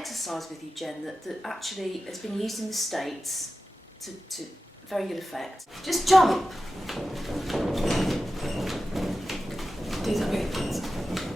exercise with you, Jen, that actually has been used in the States to very good effect. Just jump. Do that with your hands.